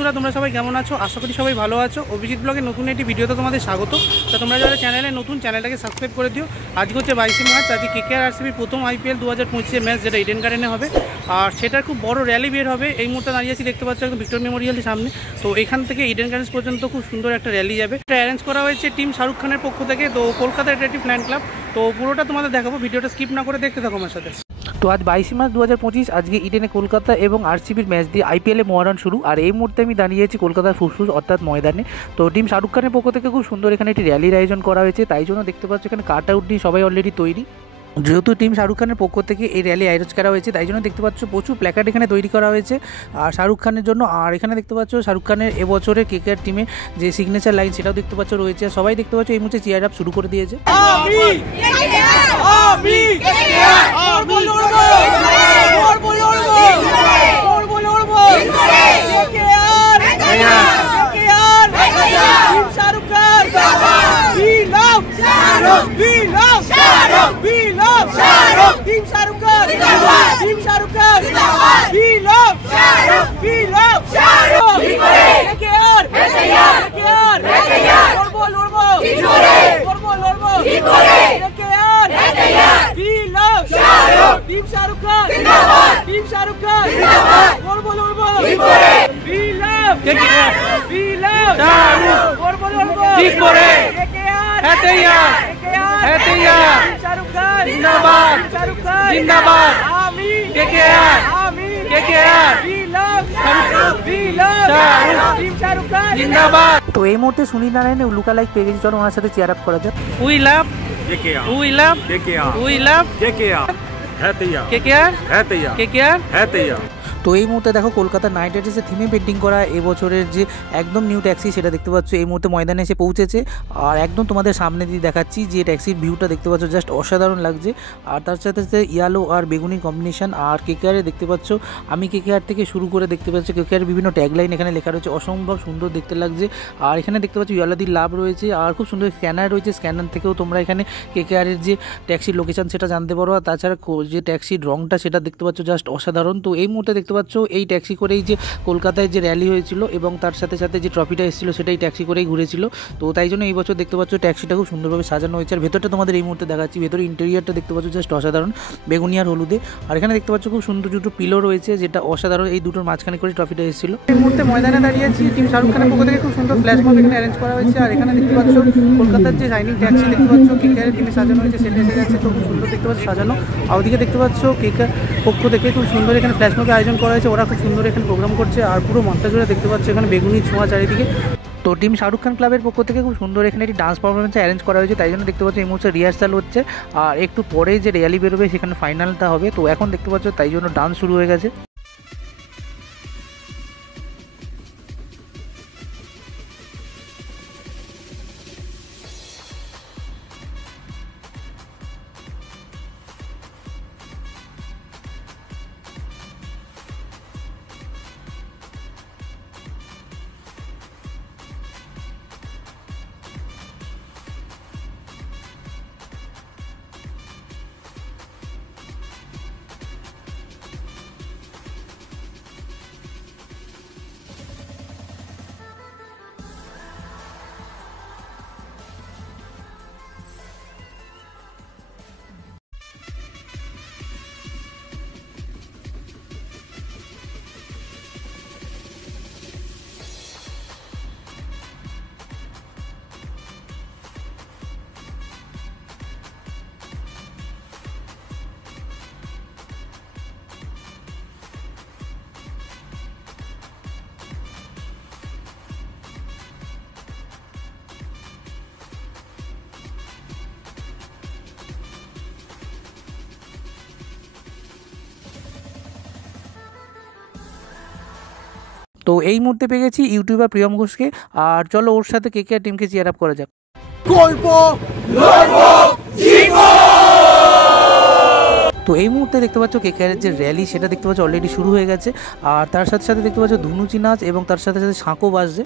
বন্ধুরা, তোমরা সবাই কেমন আছো? আশা করি সবাই ভালো আছো। অভিজিৎ ব্লগের নতুন একটি ভিডিওতে তোমাদের স্বাগত। তো তোমরা যারা চ্যানেলে নতুন, চ্যানেলটাকে সাবস্ক্রাইব করে দিও। আজকে হচ্ছে 22 মার্চ। আজকে KKR RCB প্রথম IPL 2025 ম্যাচ, যেটা ইডেন গার্ডেনে হবে। আর সেটার খুব বড় র্যালি বের হবে। এই মুহূর্তে দাঁড়িয়ে আছি, দেখতে পাচ্ছ একদম ভিক্টোর মেমোরিয়ালের সামনে। তো এখান থেকে ইডেন গার্ডেন্স পর্যন্ত খুব সুন্দর একটা র্যালি যাবে। এটা অ্যারেঞ্জ করা হয়েছে টিম শাহরুখ খানের পক্ষ থেকে। তো কলকাতার এটা একটি ফ্যান ক্লাব। তো পুরোটা তোমাদের দেখাবো, ভিডিওটা স্কিপ না করে দেখতে থাকো আমার সাথে। তো আজ 22 মার্চ 2025, আজকে ইডেনে কলকাতা এবং RCBর ম্যাচ দিয়ে IPL-এ মহারণ শুরু। আর এই মুহূর্তে আমি দাঁড়িয়ে আছি কলকাতার ফুসফুস অর্থাৎ ময়দানে। তো টিম শাহরুখ খানের পক্ষ থেকে খুব সুন্দর এখানে একটি র্যালির আয়োজন করা হয়েছে। তাই জন্য দেখতে পাচ্ছ এখানে কাট আউট দিয়ে সবাই অলরেডি তৈরি। যেহেতু টিম শাহরুখ খানের পক্ষ থেকে এই র্যালি আয়োজন করা হয়েছে, তাই জন্য দেখতে পাচ্ছ প্রচুর প্ল্যাকার্ড এখানে তৈরি করা হয়েছে আর শাহরুখ খানের জন্য। আর এখানে দেখতে পাচ্ছ শাহরুখ খানের এবছরে KKR টিমে যে সিগনেচার লাইন, সেটাও দেখতে পাচ্ছ রয়েছে। সবাই দেখতে পাচ্ছ এই মুহূর্তে চিয়ার আপ শুরু করে দিয়েছে। তো এই মুহূর্তে সুনীল নারায়ণ লুকা লাইক পেয়ে গেছি, চলো ওনার সাথে চেয়ার আপ করা যাক। We love KKR, we love KKR, we love KKR, है तैयार KKR, है तैयार KKR, है तैयार। তো এই মুহূর্তে দেখো কলকাতা নাইট রাইডার্সের থিমে পেন্টিং করা এবছরের যে একদম নিউ ট্যাক্সি, সেটা দেখতে পাচ্ছ এই মুহূর্তে ময়দানে এসে পৌঁছেছে। আর একদম তোমাদের সামনে দিয়ে দেখাচ্ছি যে ট্যাক্সির ভিউটা দেখতে পাচ্ছ, জাস্ট অসাধারণ লাগছে। আর তার সাথে সাথে ইয়েলো আর বেগুনি কম্বিনেশন। আর KKR-এ দেখতে পাচ্ছ আমি KKR থেকে শুরু করে দেখতে পাচ্ছ KKR বিভিন্ন ট্যাগলাইন এখানে লেখা রয়েছে, অসম্ভব সুন্দর দেখতে লাগছে। আর এখানে দেখতে পাচ্ছ ইয়ালাদির লাভ রয়েছে আর খুব সুন্দর স্ক্যানার রয়েছে। স্ক্যানার থেকেও তোমরা এখানে KKR-এর যে ট্যাক্সির লোকেশন সেটা জানতে পারো। আর তাছাড়া যে ট্যাক্সির রংটা সেটা দেখতে পাচ্ছ জাস্ট অসাধারণ। তো এই মুহূর্তে দেখতে পাচ্ছ এই ট্যাক্সি করেই যে কলকাতায় যে র্যালি হয়েছিল এবং তার সাথে সাথে যে ট্রফিটা এসেছিল সেটাই ট্যাক্সি করেই ঘুরেছিল। তো তাই জন্য এই বছর দেখতে পাচ্ছ ট্যাক্সিটা খুব সুন্দরভাবে সাজানো হয়েছে। আর ভেতরটা তোমাদের এই মুহূর্তে দেখাচ্ছি, ভেতরে ইন্টেরিয়ারটা দেখতে পাচ্ছ জাস্ট অসাধারণ, বেগুনি আর হলুদে। আর এখানে দেখতে পাচ্ছ খুব সুন্দর দুটো পিলো রয়েছে, যেটা অসাধারণ। এই দুটোর মাঝখানে করে ট্রফিটা এসেছিল। এই মুহূর্তে ময়দানে দাঁড়িয়েছি, টিম শাহরুখ খানের পক্ষ থেকে খুব সুন্দর ফ্ল্যাশ মব এখানে অ্যারেঞ্জ করা হয়েছে। আর এখানে দেখতে পাচ্ছ কলকাতার যে শাইনিং ট্যাক্সি দেখতে পাচ্ছ KKR-এর টিমে সাজানো হয়েছে, সেটা এসে যাচ্ছে। তো খুব সুন্দর দেখতে পাচ্ছ সাজানো। আর ওদিকে দেখতে পাচ্ছ KKR পক্ষ থেকে খুব সুন্দর এখানে ফ্ল্যাশ মবের আয়োজন করা হয়েছে। ওরা খুব সুন্দর এখানে প্রোগ্রাম করছে। আর পুরো মাঠটা জুড়ে দেখতে পাচ্ছ এখানে বেগুনি ছোঁয়া চারিদিকে। তো টিম শাহরুখ খান ক্লাবের পক্ষ থেকে খুব সুন্দর এখানে একটি ডান্স পারফরমেন্স অ্যারেঞ্জ করা হয়েছে। তাই জন্য দেখতে পাচ্ছ এই মুহূর্তে রিহার্সাল হচ্ছে। আর একটু পরে যে র্যালি বেরোবে সেখানে ফাইনালটা হবে। তো এখন দেখতে পাচ্ছ তাই জন্য ডান্স শুরু হয়ে গেছে। তো এই মুহূর্তে পেয়ে গেছি ইউটিউবার প্রিয়ম ঘোষকে। আর চলো ওর সাথে KKR টিমকে চিয়ার আপ করা যাক। তো এই মুহূর্তে দেখতে পাচ্ছ KKR-এর যে র্যালি সেটা দেখতে পাচ্ছ অলরেডি শুরু হয়ে গেছে। আর তার সাথে সাথে দেখতে পাচ্ছ ধুনুচি নাচ এবং তার সাথে সাথে শাঁখও বাজছে।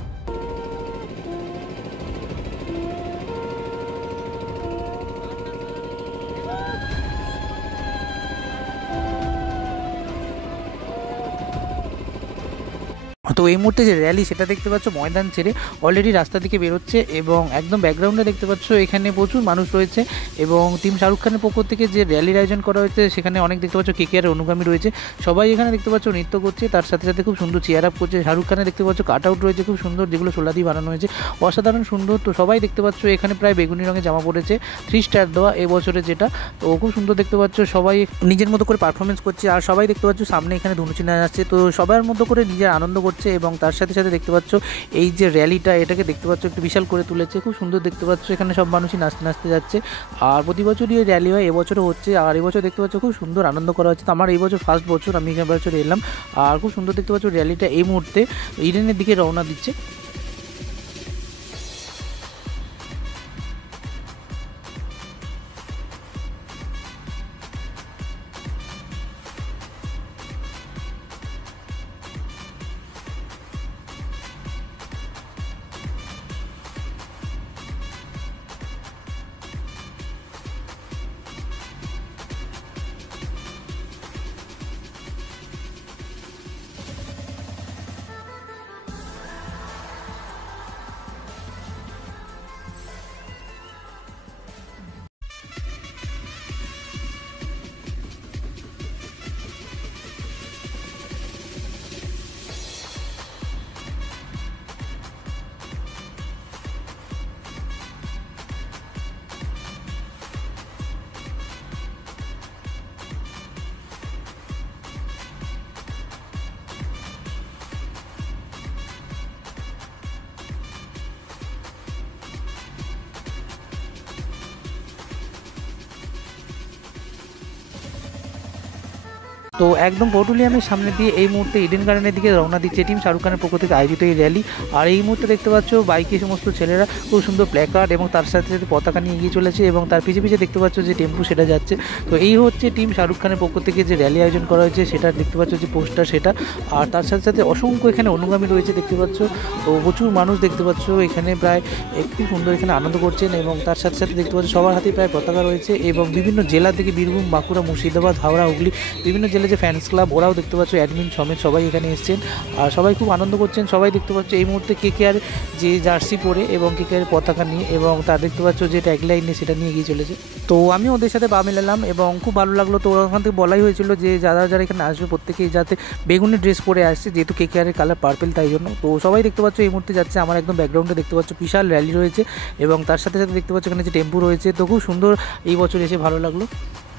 তো এই মুহূর্তে যে র্যালি সেটা দেখতে পাচ্ছ ময়দান ছেড়ে অলরেডি রাস্তা দিকে বেরোচ্ছে এবং একদম ব্যাকগ্রাউন্ডে দেখতে পাচ্ছ এখানে প্রচুর মানুষ রয়েছে এবং টিম শাহরুখ খানের পক্ষ থেকে যে র্যালির আয়োজন করা হয়েছে সেখানে অনেক দেখতে পাচ্ছ কেকেআর অনুগামী রয়েছে, সবাই এখানে দেখতে পাচ্ছ নৃত্য করছে, তার সাথে সাথে খুব সুন্দর চেয়ার আপ করছে। শাহরুখ খানের দেখতে পাচ্ছ কাট আউট রয়েছে খুব সুন্দর, যেগুলো সোলা দিয়ে বানানো হয়েছে, অসাধারণ সুন্দর। তো সবাই দেখতে পাচ্ছ এখানে প্রায় বেগুনি রঙের জামা পড়েছে, 3 স্টার দেওয়া এবছরে যেটা, তো খুব সুন্দর দেখতে পাচ্ছ, সবাই নিজের মতো করে পারফরমেন্স করছে আর সবাই দেখতে পাচ্ছ সামনে এখানে ধনুচি নাচ আসছে, তো সবার মতো করে নিজের আনন্দ করছে এবং তার সাথে সাথে দেখতে পাচ্ছ এই যে র্যালিটা এটাকে দেখতে পাচ্ছ একটু বিশাল করে তুলেছে, খুব সুন্দর দেখতে পাচ্ছ, এখানে সব মানুষই নাচতে নাচতে যাচ্ছে। আর প্রতি বছরই এই র্যালি হয়, এবছরও হচ্ছে আর এবছর দেখতে পাচ্ছ খুব সুন্দর আনন্দ করা হচ্ছে। তো আমার এই বছর ফার্স্ট বছর আমি এবছর এলাম আর খুব সুন্দর দেখতে পাচ্ছ র্যালিটা এই মুহূর্তে ইডেনের দিকে রওনা দিচ্ছে। তো একদম পেট্রোলিয়ামের সামনে দিয়ে এই মুহূর্তে ইডেন গার্ডেনের দিকে রওনা দিচ্ছে টিম শাহরুখ খানের পক্ষ থেকে আয়োজিত এই র্যালি। আর এই মুহূর্তে দেখতে পাচ্ছ বাইকে সমস্ত ছেলেরা খুব সুন্দর প্ল্যাকার্ড এবং তার সাথে সাথে পতাকা নিয়ে এগিয়ে চলেছে এবং তার পিছিয়ে পিছিয়ে দেখতে পাচ্ছ যে টেম্পু সেটা যাচ্ছে। তো এই হচ্ছে টিম শাহরুখ খানের পক্ষ থেকে যে র্যালি আয়োজন করা হয়েছে সেটা দেখতে পাচ্ছ যে পোস্টার সেটা, আর তার সাথে সাথে অসংখ্য এখানে অনুগামী রয়েছে দেখতে পাচ্ছ। তো প্রচুর মানুষ দেখতে পাচ্ছ এখানে প্রায় একটু সুন্দর এখানে আনন্দ করছেন এবং তার সাথে সাথে দেখতে পাচ্ছ সবার হাতেই প্রায় পতাকা রয়েছে এবং বিভিন্ন জেলা থেকে বীরভূম, বাঁকুড়া, মুর্শিদাবাদ, হাওড়া, হুগলি বিভিন্ন জেলা যে ফ্যান্স ক্লাব ওরাও দেখতে পাচ্ছ অ্যাডমিন সমেত সবাই এখানে এসেছেন আর সবাই খুব আনন্দ করছেন। সবাই দেখতে পাচ্ছ এই মুহূর্তে কেকেআর যে জার্সি পরে এবং কেকেআর পতাকা নিয়ে এবং তার দেখতে পাচ্ছ যে ট্যাগলাইন নিয়ে সেটা নিয়ে এগিয়ে চলেছে। তো আমি ওদের সাথে পা মেলালাম এবং খুব ভালো লাগলো। তো ওখান থেকে বলাই হয়েছিল যে যারা যারা এখানে আসবে প্রত্যেকেই যাতে বেগুনি ড্রেস পরে আসছে, যেহেতু কেকেআরের কালার পার্পেল তাই জন্য। তো সবাই দেখতে পাচ্ছ এই মুহূর্তে যাচ্ছে, আমার একদম ব্যাকগ্রাউন্ডে দেখতে পাচ্ছ বিশাল র্যালি রয়েছে এবং তার সাথে সাথে দেখতে পাচ্ছ এখানে যে টেম্পু রয়েছে। তো খুব সুন্দর এই বছর এসে ভালো লাগলো।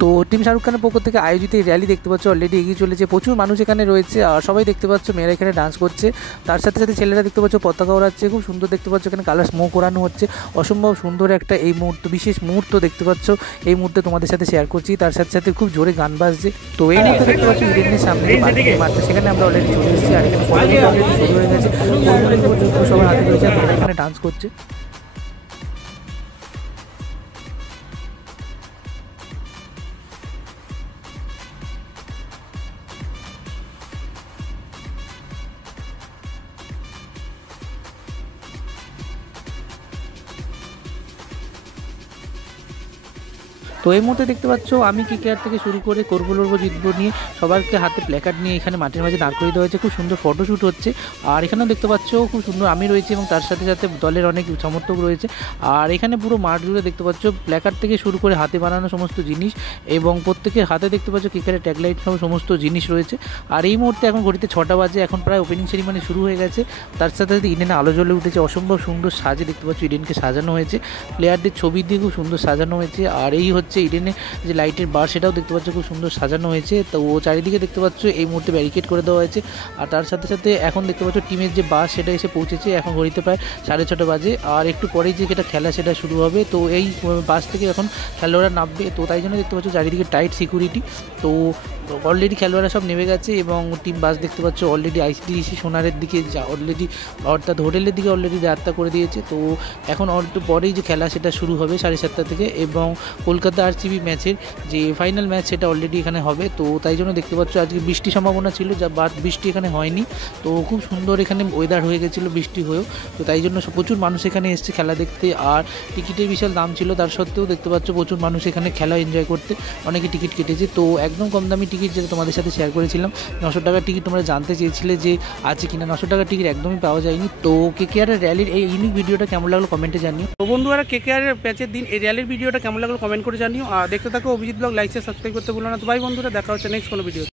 তো টিম শাহরুখ খানের পক্ষ থেকে আয়োজিত এই র্যালি দেখতে পাচ্ছ অলরেডি এগিয়ে চলেছে, প্রচুর মানুষ এখানে রয়েছে আর সবাই দেখতে পাচ্ছ মেয়েরা এখানে ডান্স করছে, তার সাথে সাথে ছেলেরা দেখতে পাচ্ছ পতাকা ওড়াচ্ছে, খুব সুন্দর দেখতে পাচ্ছ এখানে কালার স্মোক ওড়ানো হচ্ছে, অসম্ভব সুন্দর একটা এই মুহূর্ত বিশেষ মুহূর্ত দেখতে পাচ্ছ এই মুহূর্তে তোমাদের সাথে শেয়ার করছি। তার সাথে সাথে খুব জোরে গান বাজছে। তো এই মুহূর্তে দেখতে পাচ্ছ ইডেনের সামনে মাঠে সেখানে আমরা অলরেডি চলে এসেছি আর এখানে অলরেডি শুরু হয়ে গেছে, সবার হাতে রয়েছে আর এখানে ডান্স করছে। তো এই মুহূর্তে দেখতে পাচ্ছ আমি কেকেআর থেকে শুরু করে করবো লড়বো জিতবো নিয়ে সবাইকে হাতে প্ল্যাকার্ড নিয়ে এখানে মাঠের মাঝে দাঁড় করিয়ে দেওয়া হয়েছে, খুব সুন্দর ফটোশ্যুট হচ্ছে। আর এখানেও দেখতে পাচ্ছ খুব সুন্দর আমি রয়েছে এবং তার সাথে সাথে দলের অনেক সমর্থক রয়েছে। আর এখানে পুরো মাঠ জুড়ে দেখতে পাচ্ছ প্ল্যাকার্ড থেকে শুরু করে হাতে বানানো সমস্ত জিনিস এবং প্রত্যেকের হাতে দেখতে পাচ্ছ কেকেআরের ট্যাগলাইট সহ সমস্ত জিনিস রয়েছে। আর এই মুহূর্তে এখন ঘড়িতে 6টা বাজে, এখন প্রায় ওপেনিং সেরিমনি শুরু হয়ে গেছে। তার সাথে সাথে ইডেনে আলো জ্বলে উঠেছে, অসম্ভব সুন্দর সাজে দেখতে পাচ্ছ ইডেনকে সাজানো হয়েছে, প্লেয়ারদের ছবি দিয়ে খুব সুন্দর সাজানো হয়েছে। আর এই হচ্ছে ইডেনে যে লাইটের বার সেটাও দেখতে পাচ্ছ খুব সুন্দর সাজানো হয়েছে। তো চারিদিকে দেখতে পাচ্ছ এই মুহূর্তে ব্যারিকেড করে দেওয়া হয়েছে। আর তার সাথে সাথে এখন দেখতে পাচ্ছ টিমের যে বাস সেটা এসে পৌঁছেছে, এখন ঘড়িতে প্রায় 6:30 বাজে। আর একটু পরেই যে যেটা খেলা সেটা শুরু হবে। তো এই বাস থেকে এখন খেলোয়াড়রা নামবে, তো তাই জন্য দেখতে পাচ্ছ চারিদিকে টাইট সিকিউরিটি। তো অলরেডি খেলোয়াড়রা সব নেমে গেছে এবং টিম বাস দেখতে পাচ্ছ অলরেডি আইসিডিসি সোনারের দিকে অলরেডি অর্থাৎ হোটেলের দিকে অলরেডি যাত্রা করে দিয়েছে। তো এখন একটু পরেই যে খেলা সেটা শুরু হবে 7:30 থেকে এবং কলকাতা আরসিবি ম্যাচের যে ফাইনাল ম্যাচ সেটা অলরেডি এখানে হবে। তো তাই জন্য দেখতে পাচ্ছ আজকে বৃষ্টির সম্ভাবনা ছিল, যা বাট বৃষ্টি এখানে হয়নি। তো খুব সুন্দর এখানে ওয়েদার হয়ে গেছিলো বৃষ্টি হয়েও। তো তাই জন্য প্রচুর মানুষ এখানে এসছে খেলা দেখতে। আর টিকিটের বিশাল দাম ছিল, তার সত্ত্বেও দেখতে পাচ্ছ প্রচুর মানুষ এখানে খেলা এনজয় করতে অনেকে টিকিট কেটেছে। তো একদম কম দামি টিকিট যেটা তোমাদের সাথে শেয়ার করেছিলাম, 900 টাকার টিকিট তোমরা জানতে চেয়েছিলে যে আছে কিনা। 900 টাকার টিকিট একদমই পাওয়া যায়নি। তো KKR এর র্যালির এই ইউনিক ভিডিওটা কেমন লাগলো কমেন্টে জানিও। তো বন্ধুরা KKR এর ম্যাচের দিন এই র্যালির ভিডিওটা কেমন লাগলো কমেন্ট করে জানিও। আর দেখতে থাকো Abhijit blog, like share subscribe করতে ভুলো না। তো ভাই বন্ধুরা, দেখা হচ্ছে নেক্সট কোনো ভিডিও।